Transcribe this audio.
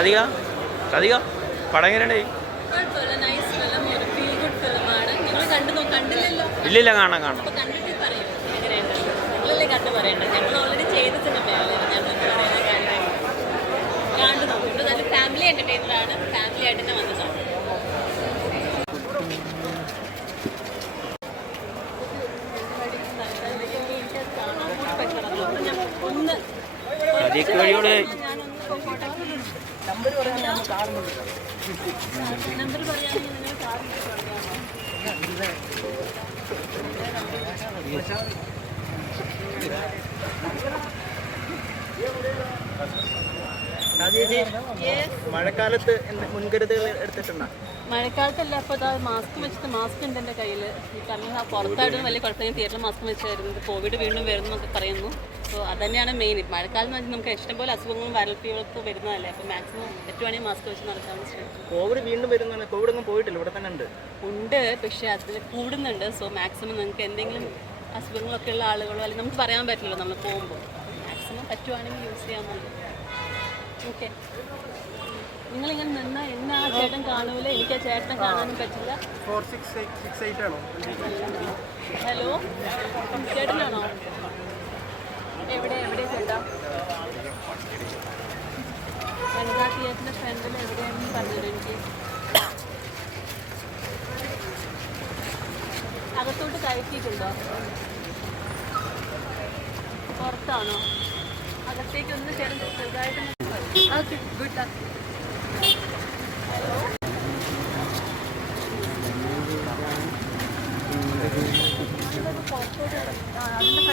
അധിക കഥിക പടം ഇല്ലില്ല കാണാം കാണാം ഫാമിലി ആണ്. ഫാമിലി ആയിട്ട് തന്നെ വന്നതാണ് നമ്പർ പറയാമോ Yes. മഴക്കാലത്ത് മുൻകരുതലുകൾ എടുത്തിട്ടുണ്ടോ മഴക്കാലത്തല്ല അപ്പോൾ മാസ്ക് വെച്ചിട്ട് മാസ്ക് ഉണ്ട് എന്റെ കയ്യിൽ പുറത്തായിട്ട് കാരണം വലിയ കുഴപ്പമില്ല. തിയേറ്ററിൽ മാസ്ക് വെച്ചായിരുന്നു. കോവിഡ് വീണ്ടും വരുന്നു എന്നൊക്കെ പറയുന്നു. സോ അത് തന്നെയാണ് മെയിൻ മഴക്കാലം എന്ന് വെച്ചാൽ നമുക്ക് ഇഷ്ടംപോലെ അസുഖങ്ങളും ഫീവറൊക്കെ വരുന്നതല്ലേ. അപ്പോൾ മാക്സിമം പറ്റുവാണെങ്കിൽ മാസ്ക് വെച്ച് നടക്കാമെന്ന് ശ്രമിക്കും കോവിഡ് വീണ്ടും വരുന്നതാണ് കോവിഡ് ഒന്നും പോയിട്ടില്ല. ഇവിടെ തന്നെ ഉണ്ട്. ഉണ്ട്. പക്ഷേ അതിൽ കൂടുന്നുണ്ട്. സോ മാക്സിമം നിങ്ങൾക്ക് എന്തെങ്കിലും അസുഖങ്ങളൊക്കെ ഉള്ള ആളുകളോ അല്ലെങ്കിൽ നമുക്ക് പറയാൻ പറ്റില്ലല്ലോ നമ്മൾ പോകുമ്പോൾ മാക്സിമം പറ്റുവാണെങ്കിൽ യൂസ് ചെയ്യാമെന്നുണ്ട് ഓക്കെ നിങ്ങളിങ്ങനെ നിന്നാൽ എന്നാ ചേട്ടൻ കാണൂല എനിക്ക് ആ ചേട്ടനെ കാണാനും പറ്റില്ല. ഫോർ സിക്സ് സിക്സ് എയ്റ്റ് ആണോ? ഹലോ? ചേട്ടനാണോ? എവിടെ എവിടെ ചേട്ടാ? വനിതാ തിയേറ്ററിന്റെ ഫ്രണ്ടിൽ എവിടെയാണെന്ന് പറഞ്ഞത് എനിക്ക്? അകത്തോട്ട് കയറ്റിയിട്ടുണ്ടോ? പുറത്താണോ? അകത്തേക്ക് ഒന്ന് ചേട്ടൻ ചെറുതായിട്ട് ഓക്കെ ഗുഡ് അതിന്റെ